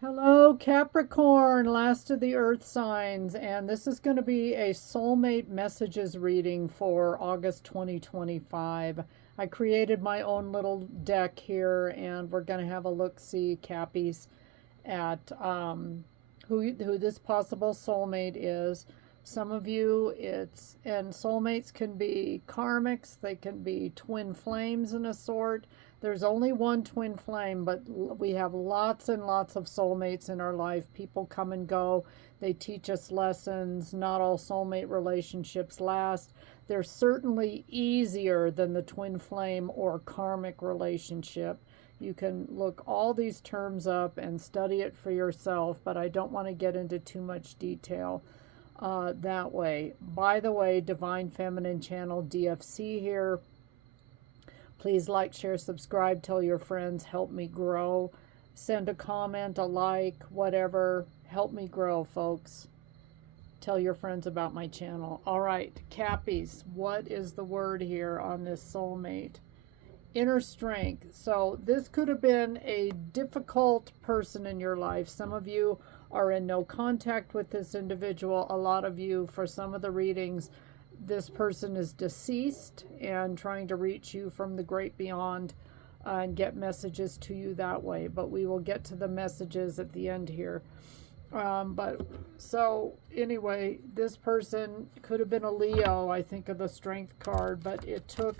Hello, Capricorn, last of the earth signs, and this is going to be a soulmate messages reading for August 2025. I created my own little deck here, and we're going to have a look-see, Cappies, at who this possible soulmate is. Some of you, and soulmates can be karmics, they can be twin flames in a sort. There's only one twin flame, but we have lots and lots of soulmates in our life. People come and go. They teach us lessons. Not all soulmate relationships last. They're certainly easier than the twin flame or karmic relationship. You can look all these terms up and study it for yourself, but I don't want to get into too much detail that way. By the way, Divine Feminine Channel DFC here. Please like, share, subscribe, tell your friends, help me grow. Send a comment, a like, whatever. Help me grow, folks. Tell your friends about my channel. All right, Cappies, what is the word here on this soulmate? Inner strength. So this could have been a difficult person in your life. Some of you are in no contact with this individual. A lot of you, for some of the readings, this person is deceased and trying to reach you from the great beyond and get messages to you that way. But we will get to the messages at the end here. But so anyway, this person could have been a Leo. I think of the strength card, but it took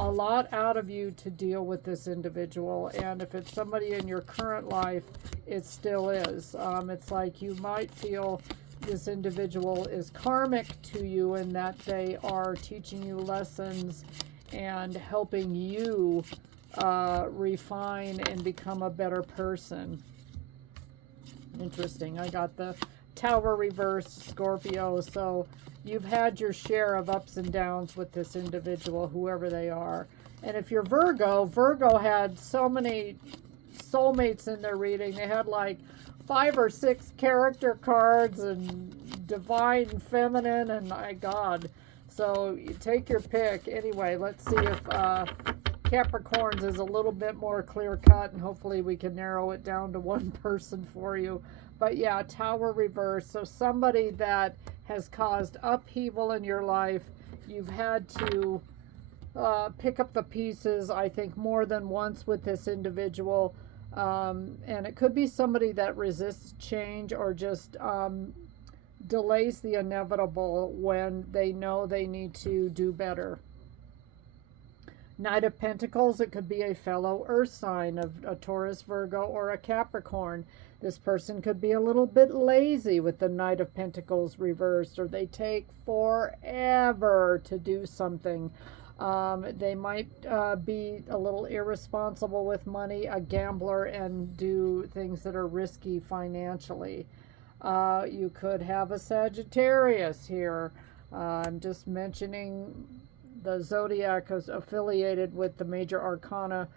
a lot out of you to deal with this individual. And if it's somebody in your current life, it still is. It's like you might feel this individual is karmic to you in that they are teaching you lessons and helping you refine and become a better person. Interesting. I got the Tower reverse, Scorpio. So you've had your share of ups and downs with this individual, whoever they are. And if you're Virgo, Virgo had so many soulmates in their reading. They had like 5 or 6 character cards and divine feminine and my God. So you take your pick. Anyway, let's see if Capricorns is a little bit more clear cut, and hopefully we can narrow it down to one person for you. But yeah, Tower reverse. So somebody that has caused upheaval in your life, you've had to pick up the pieces, I think, more than once with this individual. And it could be somebody that resists change or just delays the inevitable when they know they need to do better. Knight of Pentacles, it could be a fellow earth sign of a Taurus, Virgo, or a Capricorn. This person could be a little bit lazy with the Knight of Pentacles reversed, or they take forever to do something. They might be a little irresponsible with money, a gambler, and do things that are risky financially. You could have a Sagittarius here. I'm just mentioning the zodiac is affiliated with the major arcana.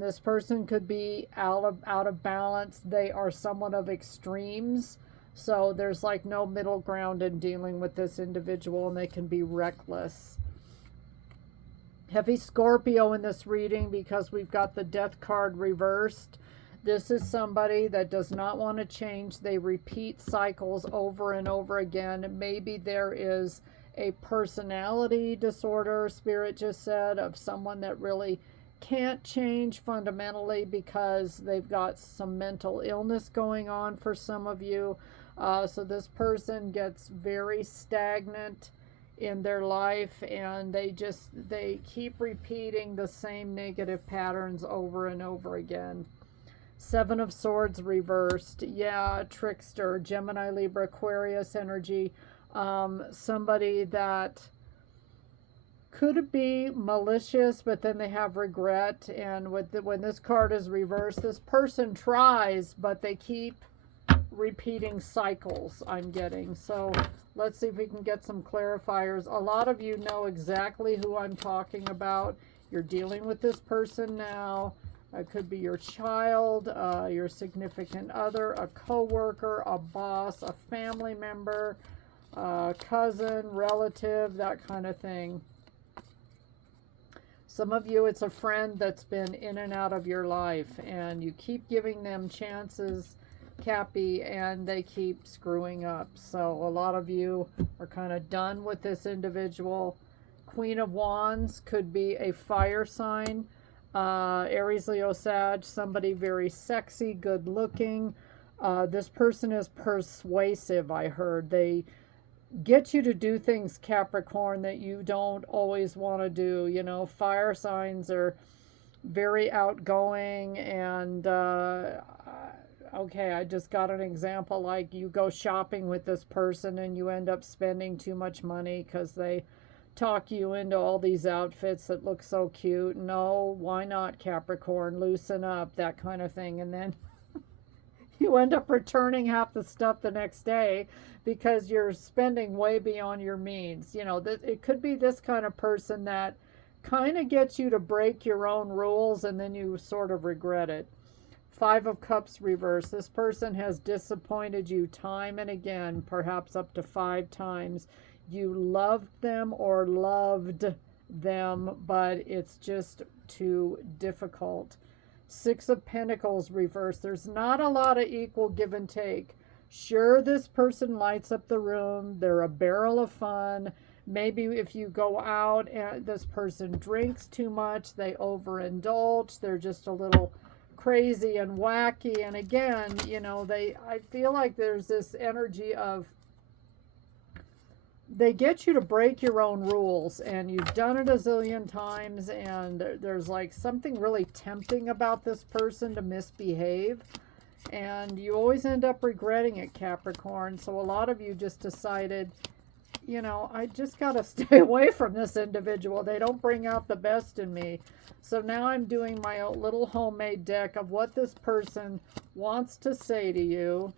This person could be out of balance. They are somewhat of extremes. So there's like no middle ground in dealing with this individual, and they can be reckless. Heavy Scorpio in this reading because we've got the death card reversed. This is somebody that does not want to change. They repeat cycles over and over again. Maybe there is a personality disorder, Spirit just said, of someone that really can't change fundamentally because they've got some mental illness going on for some of you. So this person gets very stagnant in their life, and they keep repeating the same negative patterns over and over again. 7 of Swords reversed. Yeah, trickster, Gemini, Libra, Aquarius energy. Somebody that could be malicious, but then they have regret. And when this card is reversed, this person tries, but they keep repeating cycles, I'm getting. So let's see if we can get some clarifiers. A lot of you know exactly who I'm talking about. You're dealing with this person now. It could be your child, your significant other, a coworker, a boss, a family member, cousin, relative, that kind of thing. Some of you, it's a friend that's been in and out of your life, and you keep giving them chances Cappy, and they keep screwing up. So a lot of you are kind of done with this individual. Queen of Wands could be a fire sign. Aries, Leo, Sag, somebody very sexy, good looking. This person is persuasive, I heard. They get you to do things, Capricorn, that you don't always want to do. You know, fire signs are very outgoing and okay, I just got an example, like you go shopping with this person and you end up spending too much money because they talk you into all these outfits that look so cute. No, why not, Capricorn? Loosen up, that kind of thing. And then you end up returning half the stuff the next day because you're spending way beyond your means. You know, it could be this kind of person that kind of gets you to break your own rules and then you sort of regret it. Five of Cups reverse. This person has disappointed you time and again, perhaps up to 5 times. You loved them or loved them, but it's just too difficult. Six of Pentacles reverse. There's not a lot of equal give and take. Sure, this person lights up the room. They're a barrel of fun. Maybe if you go out and this person drinks too much, they overindulge. They're just a little crazy and wacky. And again, you know, I feel like there's this energy of they get you to break your own rules, and you've done it a zillion times, and there's like something really tempting about this person to misbehave, and you always end up regretting it, Capricorn. So a lot of you just decided, you know, I just got to stay away from this individual. They don't bring out the best in me. So now I'm doing my own little homemade deck of what this person wants to say to you.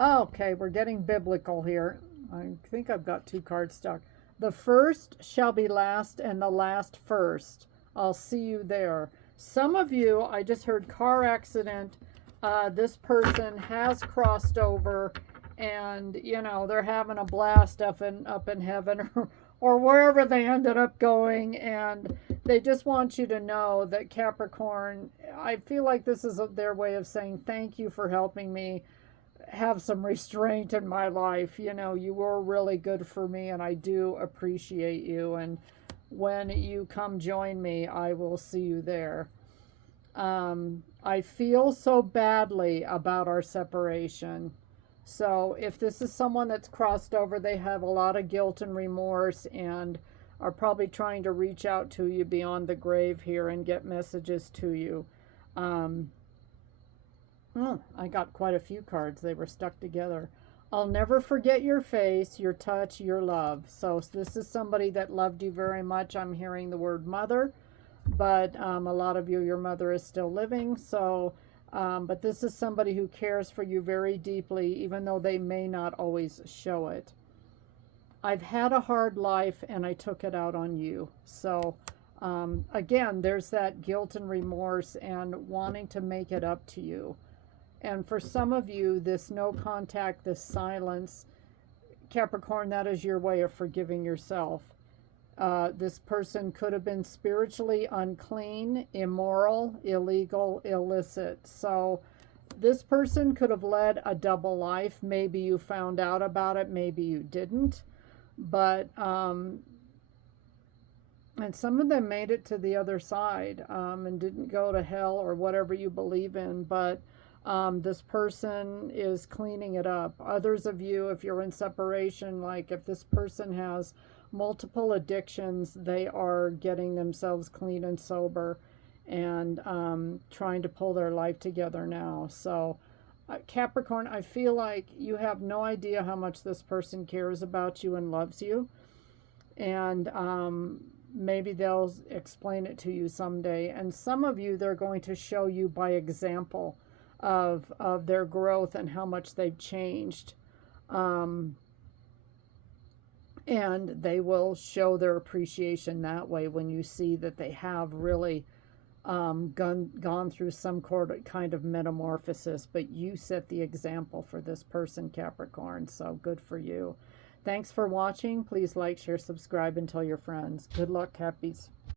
Okay, we're getting biblical here. I think I've got 2 cards stuck. The first shall be last and the last first. I'll see you there. Some of you, I just heard car accident. This person has crossed over and, you know, they're having a blast up in heaven or wherever they ended up going. And they just want you to know that, Capricorn, I feel like this is their way of saying thank you for helping me have some restraint in my life. You know, you were really good for me and I do appreciate you. And when you come join me, I will see you there. I feel so badly about our separation. So if this is someone that's crossed over, they have a lot of guilt and remorse and are probably trying to reach out to you beyond the grave here and get messages to you. I got quite a few cards. They were stuck together. I'll never forget your face, your touch, your love. So this is somebody that loved you very much. I'm hearing the word mother, but a lot of you, your mother is still living. So, but this is somebody who cares for you very deeply, even though they may not always show it. I've had a hard life and I took it out on you. So, again, there's that guilt and remorse and wanting to make it up to you. And for some of you, this no contact, this silence, Capricorn, that is your way of forgiving yourself. This person could have been spiritually unclean, immoral, illegal, illicit. So this person could have led a double life. Maybe you found out about it, maybe you didn't. But, and some of them made it to the other side and didn't go to hell or whatever you believe in. But this person is cleaning it up. Others of you, if you're in separation, like if this person has multiple addictions, they are getting themselves clean and sober and trying to pull their life together now. So Capricorn, I feel like you have no idea how much this person cares about you and loves you. And maybe they'll explain it to you someday. And some of you, they're going to show you by example of their growth and how much they've changed. And they will show their appreciation that way when you see that they have really gone through some kind of metamorphosis. But you set the example for this person, Capricorn, so good for you. Thanks for watching. Please like, share, subscribe, and tell your friends. Good luck, Cappies.